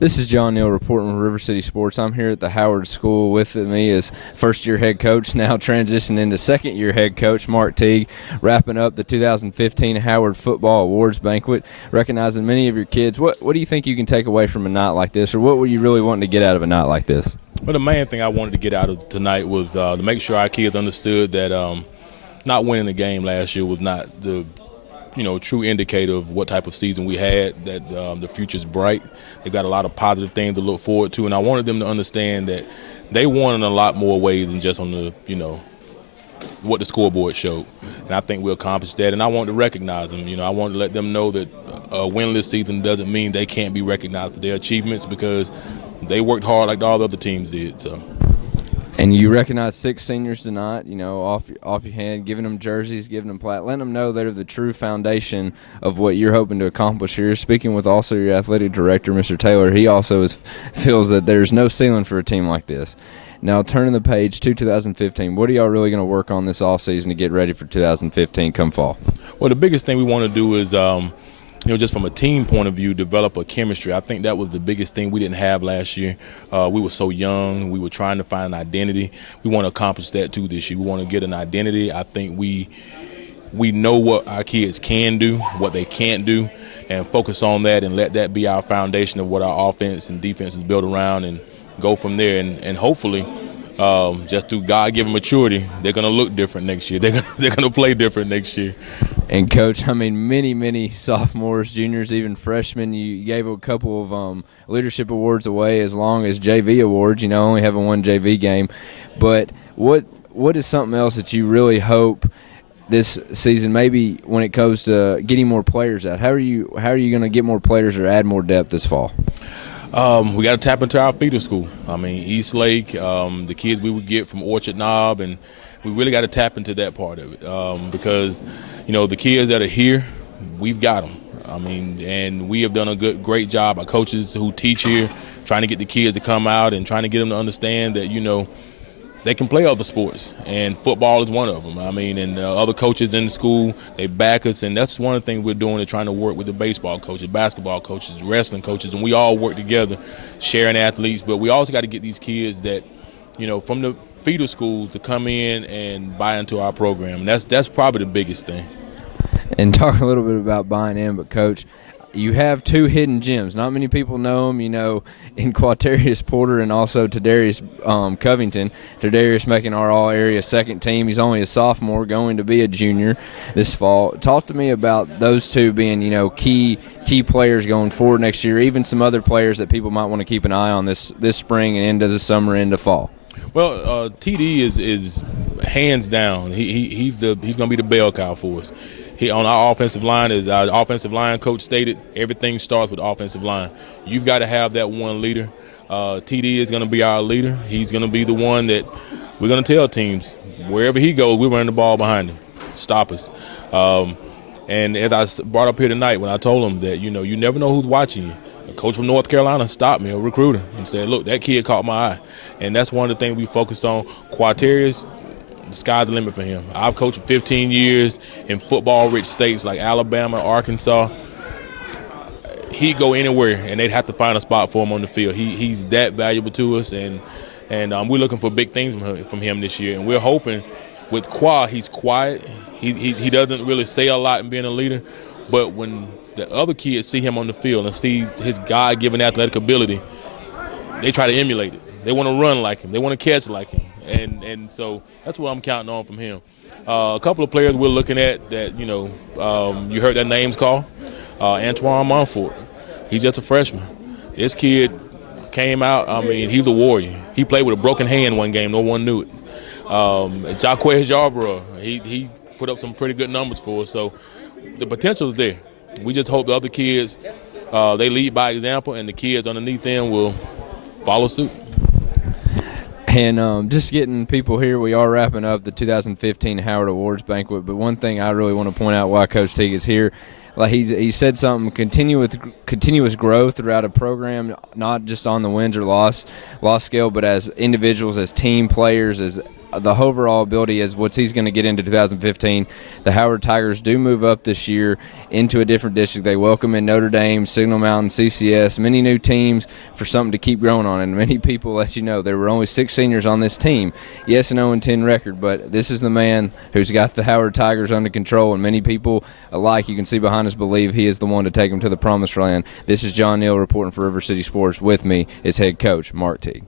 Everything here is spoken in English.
This is John Neal reporting from River City Sports. I'm here at the Howard School. With me is first-year head coach, now transitioning into second-year head coach, Mark Teague, wrapping up the 2015 Howard Football Awards Banquet, recognizing many of your kids. What do you think you can take away from a night like this, or what were you really wanting to get out of a night like this? Well, the main thing I wanted to get out of tonight was to make sure our kids understood that not winning the game last year was not the true indicator of what type of season we had, that the future's bright. They've got a lot of positive things to look forward to, and I wanted them to understand that they won in a lot more ways than just on the, what the scoreboard showed. And I think we accomplished that, and I wanted to recognize them. I wanted to let them know that a winless season doesn't mean they can't be recognized for their achievements, because they worked hard like all the other teams did. So. And you recognize 6 seniors tonight, off your hand, giving them jerseys, giving them plaque, letting them know they're the true foundation of what you're hoping to accomplish here. Speaking with also your athletic director, Mr. Taylor, he also feels that there's no ceiling for a team like this. Now, turning the page to 2015, what are y'all really going to work on this offseason to get ready for 2015 come fall? Well, the biggest thing we want to do is just from a team point of view, develop a chemistry. I think that was the biggest thing we didn't have last year. We were so young. We were trying to find an identity. We want to accomplish that too this year. We want to get an identity. I think we know what our kids can do, what they can't do, and focus on that and let that be our foundation of what our offense and defense is built around, and go from there. And hopefully, just through God-given maturity, they're going to look different next year. They're going to play different next year. And, Coach, many sophomores, juniors, even freshmen, you gave a couple of leadership awards away as long as JV awards, only having one JV game. But what is something else that you really hope this season, maybe when it comes to getting more players out? How are you going to get more players or add more depth this fall? We got to tap into our feeder school. East Lake, the kids we would get from Orchard Knob, and we really got to tap into that part of it because, the kids that are here, we've got them. And we have done a great job. Our coaches who teach here, trying to get the kids to come out and trying to get them to understand that, they can play other sports, and football is one of them. And other coaches in the school, they back us, and that's one of the things we're doing, is trying to work with the baseball coaches, basketball coaches, wrestling coaches, and we all work together, sharing athletes. But we also got to get these kids that, from the feeder schools to come in and buy into our program. And that's probably the biggest thing. And talk a little bit about buying in, but Coach, you have 2 hidden gems. Not many people know them, in Quatarius Porter and also Tadarius Covington. Tadarius making our all-area second team. He's only a sophomore, going to be a junior this fall. Talk to me about those 2 being, key players going forward next year, even some other players that people might want to keep an eye on this spring and into the summer, into fall. Well, TD is hands down. He's going to be the bell cow for us. On our offensive line, as our offensive line coach stated, everything starts with the offensive line. You've got to have that one leader. TD is going to be our leader. He's going to be the one that we're going to tell teams, wherever he goes, we're running the ball behind him. Stop us. And as I brought up here tonight, when I told him that, you never know who's watching you. A coach from North Carolina stopped me, a recruiter, and said, look, that kid caught my eye. And that's one of the things we focused on. Quatarius, the sky's the limit for him. I've coached 15 years in football-rich states like Alabama, Arkansas. He'd go anywhere, and they'd have to find a spot for him on the field. He's that valuable to us, and we're looking for big things from him this year. And we're hoping with Qua, he's quiet. He doesn't really say a lot in being a leader, but when the other kids see him on the field and see his God-given athletic ability, they try to emulate it. They want to run like him. They want to catch like him. And so that's what I'm counting on from him. A couple of players we're looking at that, you heard their names call. Antoine Montfort. He's just a freshman. This kid came out, he's a warrior. He played with a broken hand one game. No one knew it. Jaquez Yarborough, he put up some pretty good numbers for us. So the potential is there. We just hope the other kids, they lead by example, and the kids underneath them will follow suit. And just getting people here, we are wrapping up the 2015 Howard Awards Banquet. But one thing I really want to point out why Coach Teague is here, like he said something, continuous growth throughout a program, not just on the wins or loss scale, but as individuals, as team players, as the overall ability as what he's going to get into 2015. The Howard Tigers do move up this year into a different district. They welcome in Notre Dame, Signal Mountain, CCS, many new teams for something to keep growing on. And many people let you know there were only 6 seniors on this team. Yes, an 0-10 record, but this is the man who's got the Howard Tigers under control, and many people alike, you can see behind us, believe he is the one to take them to the promised land. This is John Neal reporting for River City Sports. With me is head coach Mark Teague.